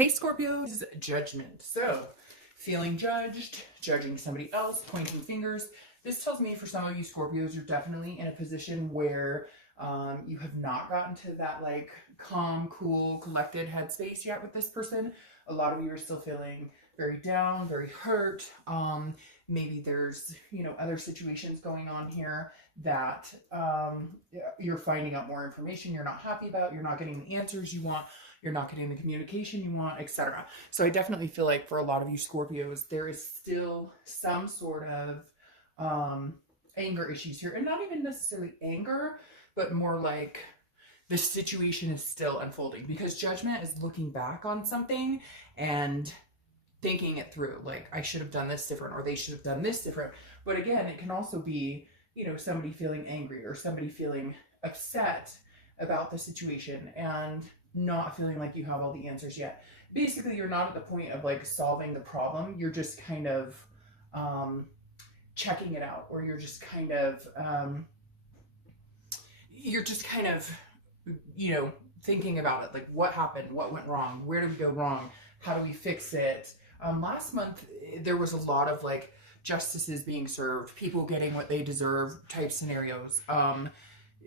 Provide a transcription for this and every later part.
Hey Scorpios, judgment. So, feeling judged, judging somebody else, pointing fingers. This tells me for some of you Scorpios, you're definitely in a position where you have not gotten to that like calm, cool, collected headspace yet with this person. A lot of you are still feeling very down, very hurt. Maybe there's, other situations going on here that you're finding out more information you're not happy about, you're not getting the answers you want, you're not getting the communication you want, etc. So I definitely feel like for a lot of you Scorpios, there is still some sort of anger issues here. And not even necessarily anger, but more like the situation is still unfolding, because judgment is looking back on something and thinking it through. Like, I should have done this different, or they should have done this different. But again, it can also be, somebody feeling angry or somebody feeling upset about the situation and not feeling like you have all the answers yet. Basically, you're not at the point of like solving the problem. You're just kind of checking it out, or you're just kind of thinking about it. Like, what happened? What went wrong? Where did we go wrong? How do we fix it? Last month, there was a lot of like justices being served, people getting what they deserve type scenarios,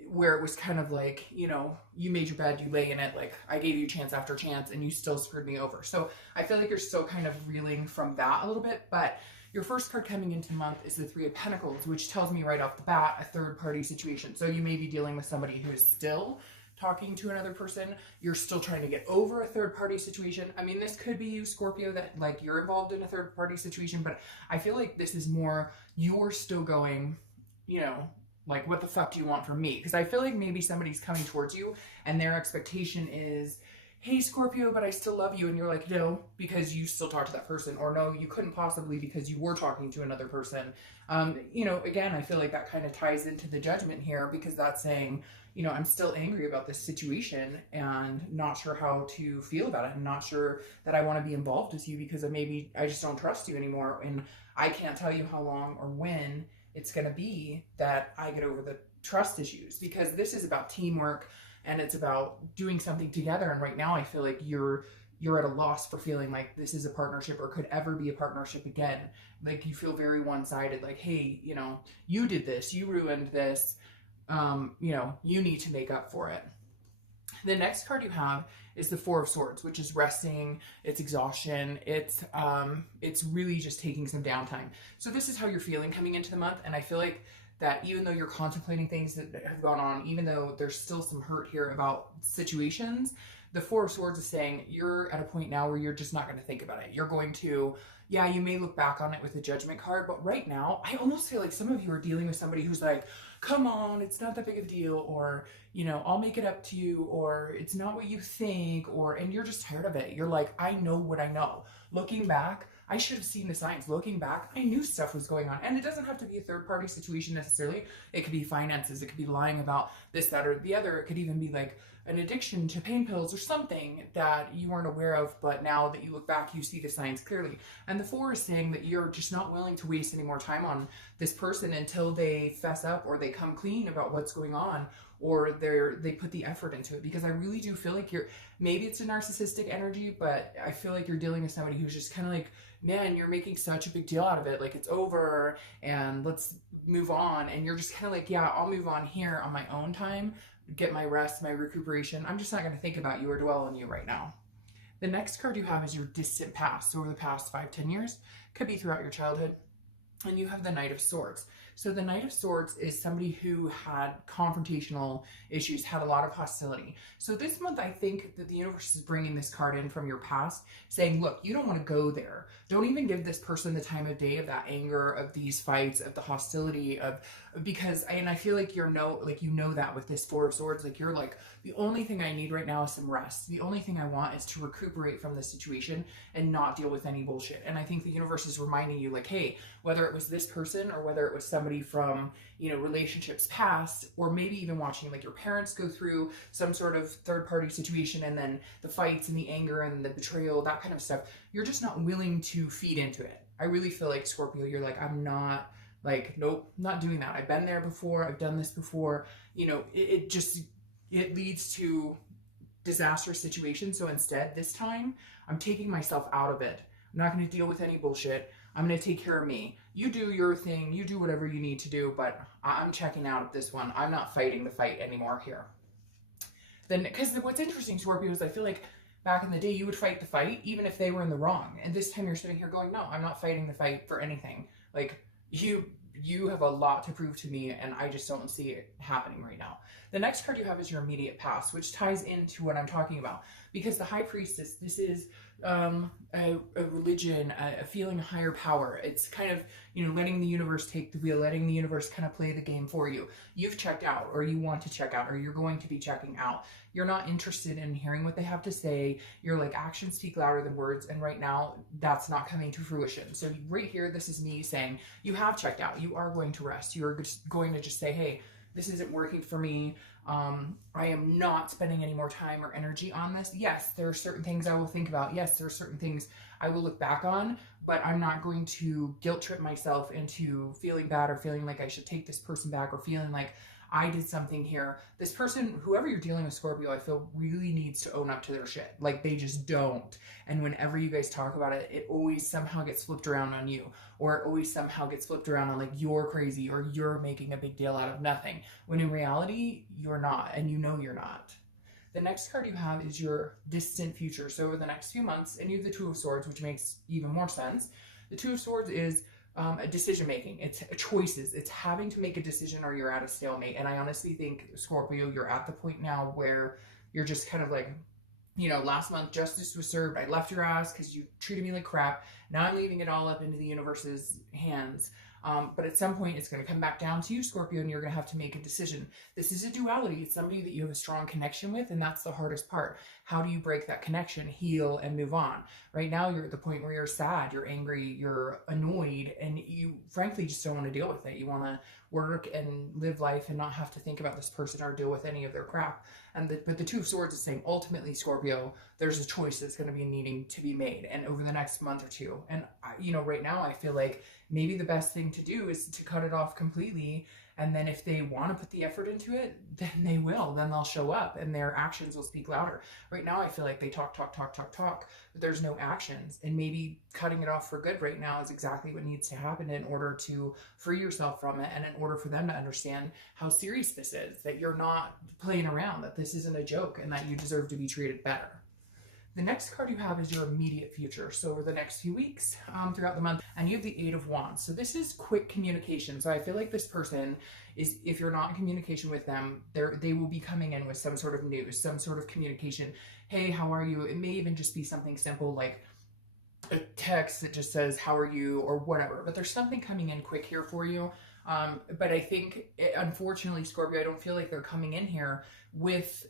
where it was kind of like, you made your bed, you lay in it. Like, I gave you chance after chance and you still screwed me over. So I feel like you're still kind of reeling from that a little bit. But your first card coming into the month is the Three of Pentacles, which tells me right off the bat a third party situation. So you may be dealing with somebody who is still talking to another person. You're still trying to get over a third party situation. I mean, this could be you, Scorpio, that like you're involved in a third party situation, but I feel like this is more you're still going, like, what the fuck do you want from me? Because I feel like maybe somebody's coming towards you and their expectation is, hey Scorpio, but I still love you. And you're like, no, because you still talk to that person. Or no, you couldn't possibly because you were talking to another person. Again, I feel like that kind of ties into the judgment here, because that's saying, I'm still angry about this situation and not sure how to feel about it. I'm not sure that I want to be involved with you because maybe I just don't trust you anymore. And I can't tell you how long or when it's going to be that I get over the trust issues, because this is about teamwork and it's about doing something together. And right now I feel like you're at a loss for feeling like this is a partnership or could ever be a partnership again. Like, you feel very one-sided, like, hey, you did this, you ruined this, you need to make up for it. The next card you have is the Four of Swords, which is resting, it's exhaustion, it's really just taking some downtime. So this is how you're feeling coming into the month. And I feel like that even though you're contemplating things that have gone on, even though there's still some hurt here about situations, the Four of Swords is saying you're at a point now where you're just not going to think about it. You're going to, yeah, you may look back on it with the Judgment card, but right now, I almost feel like some of you are dealing with somebody who's like, come on, it's not that big of a deal, or, I'll make it up to you, or it's not what you think, and you're just tired of it. You're like, I know what I know. Looking back, I should have seen the signs. Looking back, I knew stuff was going on. And it doesn't have to be a third party situation necessarily. It could be finances. It could be lying about this, that, or the other. It could even be like an addiction to pain pills or something that you weren't aware of, but now that you look back, you see the signs clearly. And the Four is saying that you're just not willing to waste any more time on this person until they fess up or they come clean about what's going on, or they put the effort into it. Because I really do feel like maybe it's a narcissistic energy, but I feel like you're dealing with somebody who's just kind of like, man, you're making such a big deal out of it. Like, it's over and let's move on. And you're just kind of like, yeah, I'll move on here on my own time, get my rest, my recuperation. I'm just not going to think about you or dwell on you right now. The next card you have is your distant past. So over the past 5-10 years, could be throughout your childhood. And you have the Knight of Swords. So the Knight of Swords is somebody who had confrontational issues, had a lot of hostility. So this month, I think that the universe is bringing this card in from your past, saying, look, you don't want to go there. Don't even give this person the time of day of that anger, of these fights, of the hostility, and I feel like you know that with this Four of Swords, like, you're like, the only thing I need right now is some rest. The only thing I want is to recuperate from this situation and not deal with any bullshit. And I think the universe is reminding you, like, hey, whether it was this person or whether it was somebody from, relationships past, or maybe even watching like your parents go through some sort of third party situation, and then the fights and the anger and the betrayal, that kind of stuff, you're just not willing to feed into it. I really feel like, Scorpio, you're like, I'm not, like, nope, not doing that. I've been there before. I've done this before. It leads to disastrous situation. So instead, this time, I'm taking myself out of it. I'm not going to deal with any bullshit. I'm going to take care of me. You do your thing. You do whatever you need to do, but I'm checking out of this one. I'm not fighting the fight anymore here. Then, because what's interesting, Scorpio, is I feel like back in the day, you would fight the fight even if they were in the wrong. And this time you're sitting here going, no, I'm not fighting the fight for anything. Like, you have a lot to prove to me, and I just don't see it happening right now. The next card you have is your immediate past, which ties into what I'm talking about. Because the High Priestess, this is a religion, a feeling of higher power. It's kind of, you know, letting the universe take the wheel, letting the universe kind of play the game for you. You've checked out, or you want to check out, or you're going to be checking out. You're not interested in hearing what they have to say. You're like, actions speak louder than words. And right now, that's not coming to fruition. So right here, this is me saying, you have checked out. You are going to rest. You are just going to just say, hey, this isn't working for me. I am not spending any more time or energy on this. Yes, there are certain things I will think about. Yes, there are certain things I will look back on, but I'm not going to guilt trip myself into feeling bad or feeling like I should take this person back or feeling like I did something here. This person, whoever you're dealing with, Scorpio, I feel really needs to own up to their shit. Like, they just don't. And whenever you guys talk about it, it always somehow gets flipped around on you. Or it always somehow gets flipped around on like, you're crazy or you're making a big deal out of nothing. When in reality, you're not, and you know you're not. The next card you have is your distant future. So over the next few months, and you have the Two of Swords, which makes even more sense. The Two of Swords is a decision making. It's choices. It's having to make a decision or you're at a stalemate. And I honestly think, Scorpio, you're at the point now where you're just kind of like, you know, last month justice was served. I left your ass because you treated me like crap. Now I'm leaving it all up into the universe's hands. But at some point, it's going to come back down to you, Scorpio, and you're going to have to make a decision. This is a duality. It's somebody that you have a strong connection with, and that's the hardest part. How do you break that connection, heal, and move on? Right now, you're at the point where you're sad, you're angry, you're annoyed, and you frankly just don't want to deal with it. You want to work and live life and not have to think about this person or deal with any of their crap. But the Two of Swords is saying, ultimately, Scorpio, there's a choice that's going to be needing to be made, and over the next month or two. And, you know, right now, I feel like maybe the best thing to do is to cut it off completely. And then if they want to put the effort into it, then they will. Then they'll show up and their actions will speak louder. Right now, I feel like they talk, but there's no actions. And maybe cutting it off for good right now is exactly what needs to happen in order to free yourself from it, and in order for them to understand how serious this is, that you're not playing around, that this isn't a joke, and that you deserve to be treated better. The next card you have is your immediate future. So over the next few weeks, throughout the month, and you have the Eight of Wands. So this is quick communication. So I feel like this person is, if you're not in communication with them, they will be coming in with some sort of news, some sort of communication. Hey, how are you? It may even just be something simple like a text that just says, how are you, or whatever. But there's something coming in quick here for you. But I think, unfortunately, Scorpio, I don't feel like they're coming in here with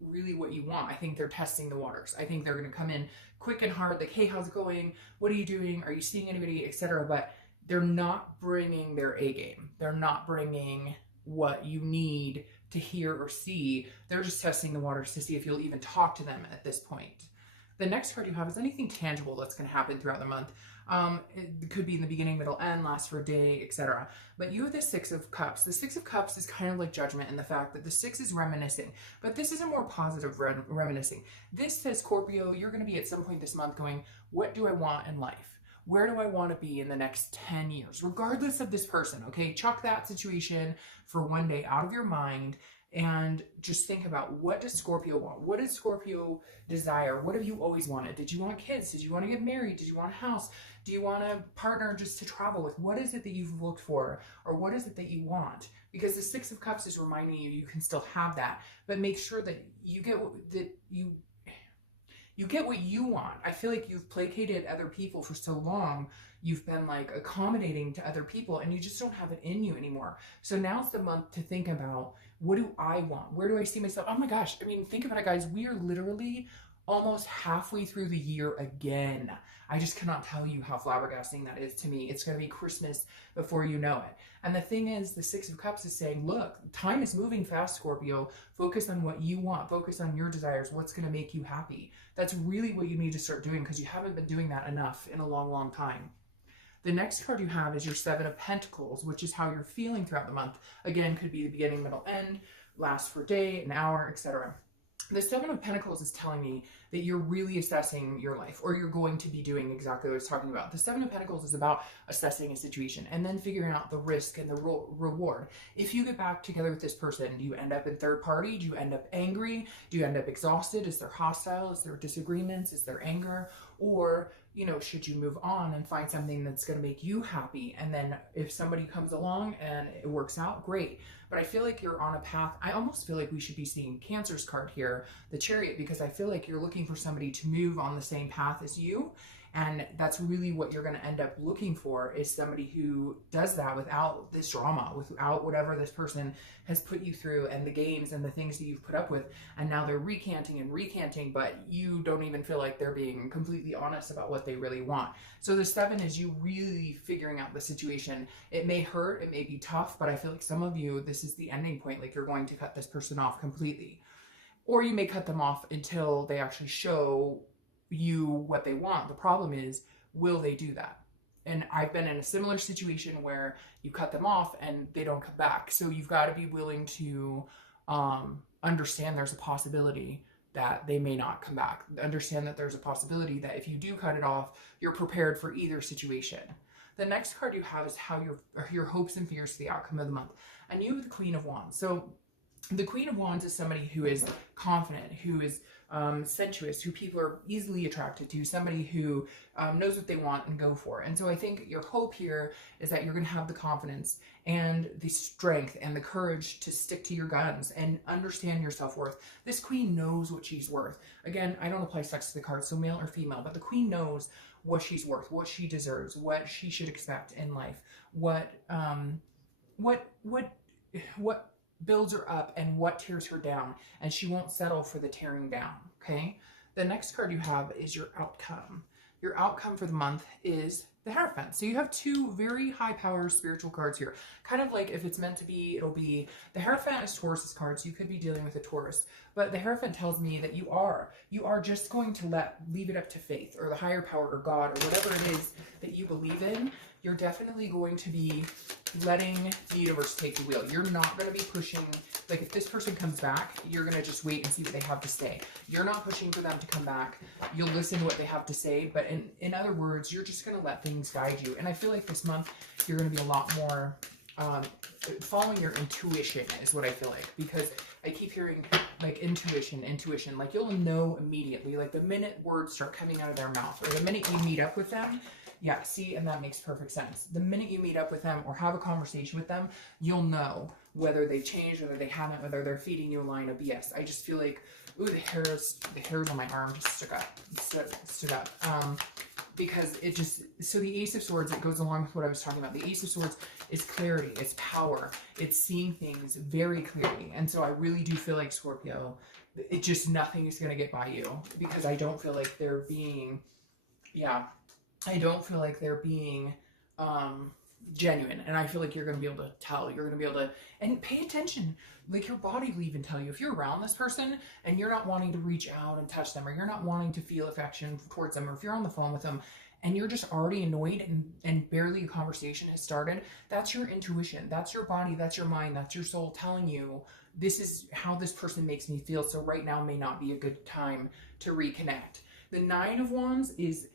really what you want. I think they're testing the waters. I think they're going to come in quick and hard, like, hey, how's it going? What are you doing? Are you seeing anybody, etc. But they're not bringing their A game. They're not bringing what you need to hear or see. They're just testing the waters to see if you'll even talk to them at this point. The next card you have is anything tangible that's going to happen throughout the month. It could be in the beginning, middle, end, last for a day, etc. But you have the Six of Cups. The Six of Cups is kind of like Judgment in the fact that the Six is reminiscing, but this is a more positive reminiscing. This says, Scorpio, you're going to be at some point this month going, what do I want in life? Where do I want to be in the next 10 years? Regardless of this person, okay? Chuck that situation for one day out of your mind and just think about, what does Scorpio want? What does Scorpio desire? What have you always wanted? Did you want kids? Did you want to get married? Did you want a house? Do you want a partner just to travel with? What is it that you've looked for? Or what is it that you want? Because the Six of Cups is reminding you, you can still have that, but make sure that you get you get what you want. I feel like you've placated other people for so long. You've been like accommodating to other people and you just don't have it in you anymore. So now's the month to think about, what do I want? Where do I see myself? Oh my gosh. I mean, think about it, guys. We are literally almost halfway through the year again. I just cannot tell you how flabbergasting that is to me. It's going to be Christmas before you know it. And the thing is, the Six of Cups is saying, look, time is moving fast, Scorpio. Focus on what you want. Focus on your desires. What's going to make you happy? That's really what you need to start doing, because you haven't been doing that enough in a long, long time. The next card you have is your Seven of Pentacles, which is how you're feeling throughout the month. Again, could be the beginning, middle, end, last for a day, an hour, etc. The Seven of Pentacles is telling me that you're really assessing your life, or you're going to be doing exactly what I was talking about. The Seven of Pentacles is about assessing a situation and then figuring out the risk and the reward. If you get back together with this person, do you end up in third party? Do you end up angry? Do you end up exhausted? Is there hostile? Is there disagreements? Is there anger? Or, you know, should you move on and find something that's going to make you happy? And then if somebody comes along and it works out, great. But I feel like you're on a path. I almost feel like we should be seeing Cancer's card here, the Chariot, because I feel like you're looking for somebody to move on the same path as you. And that's really what you're going to end up looking for, is somebody who does that without this drama, without whatever this person has put you through and the games and the things that you've put up with. And now they're recanting and recanting, but you don't even feel like they're being completely honest about what they really want. So the 7 is you really figuring out the situation. It may hurt, it may be tough, but I feel like some of you, this is the ending point. Like, you're going to cut this person off completely. Or you may cut them off until they actually show you what they want. The problem is, will they do that? And I've been in a similar situation where you cut them off and they don't come back. So you've got to be willing to understand there's a possibility that they may not come back. Understand that there's a possibility that if you do cut it off, you're prepared for either situation. The next card you have is how your hopes and fears for the outcome of the month. And you have the Queen of Wands. So the Queen of Wands is somebody who is confident, who is sensuous, who people are easily attracted to, somebody who knows what they want and go for. And so I think your hope here is that you're going to have the confidence and the strength and the courage to stick to your guns and understand your self-worth. This Queen knows what she's worth. Again, I don't apply sex to the card, so male or female, but the Queen knows what she's worth, what she deserves, what she should expect in life, what builds her up and what tears her down, and she won't settle for the tearing down. Okay, the next card you have is your outcome. Your outcome for the month is the Hierophant. So you have two very high power spiritual cards here. Kind of like, if it's meant to be, it'll be. The Hierophant is Taurus's card, so you could be dealing with a Taurus, but the Hierophant tells me that you are just going to leave it up to faith or the higher power or God or whatever it is that you believe in. You're definitely going to be letting the universe take the wheel. You're not going to be pushing. Like, if this person comes back, you're going to just wait and see what they have to say. You're not pushing for them to come back. You'll listen to what they have to say, but in other words, you're just going to let things guide you. And I feel like this month you're going to be a lot more following your intuition is what I feel like, because I keep hearing like intuition, like you'll know immediately, like the minute words start coming out of their mouth or the minute you meet up with them. Yeah, see, and that makes perfect sense. The minute you meet up with them or have a conversation with them, you'll know whether they changed, whether they haven't, whether they're feeding you a line of BS. I just feel like, ooh, the hairs on my arm just stood up. Because it just, so the Ace of Swords, it goes along with what I was talking about. The Ace of Swords is clarity, it's power, it's seeing things very clearly. And so I really do feel like, Scorpio, it just, nothing is going to get by you, because I don't feel like they're being, I don't feel like they're being genuine. And I feel like you're going to be able to tell. You're going to be able to, and pay attention. Like, your body will even tell you. If you're around this person and you're not wanting to reach out and touch them, or you're not wanting to feel affection towards them, or if you're on the phone with them and you're just already annoyed and barely a conversation has started, that's your intuition. That's your body. That's your mind. That's your soul telling you, this is how this person makes me feel. So right now may not be a good time to reconnect. The Nine of Wands is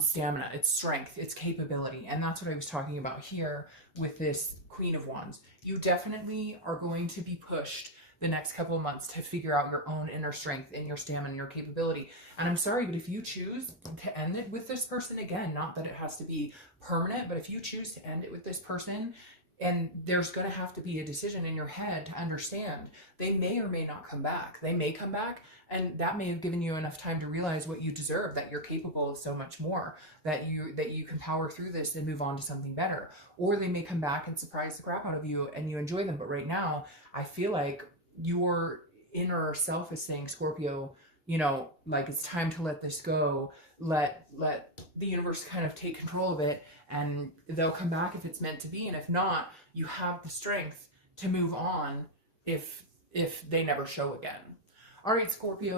stamina, it's strength, it's capability. And that's what I was talking about here with this Queen of Wands. You definitely are going to be pushed the next couple of months to figure out your own inner strength and your stamina and your capability. And I'm sorry, but if you choose to end it with this person, again, not that it has to be permanent, but if you choose to end it with this person, and there's going to have to be a decision in your head to understand they may or may not come back. They may come back, and that may have given you enough time to realize what you deserve, that you're capable of so much more, that you can power through this and move on to something better. Or they may come back and surprise the crap out of you and you enjoy them. But right now, I feel like your inner self is saying, Scorpio, you know, like, it's time to let this go. Let the universe kind of take control of it, and they'll come back if it's meant to be. And if not, you have the strength to move on if they never show again. All right, Scorpio.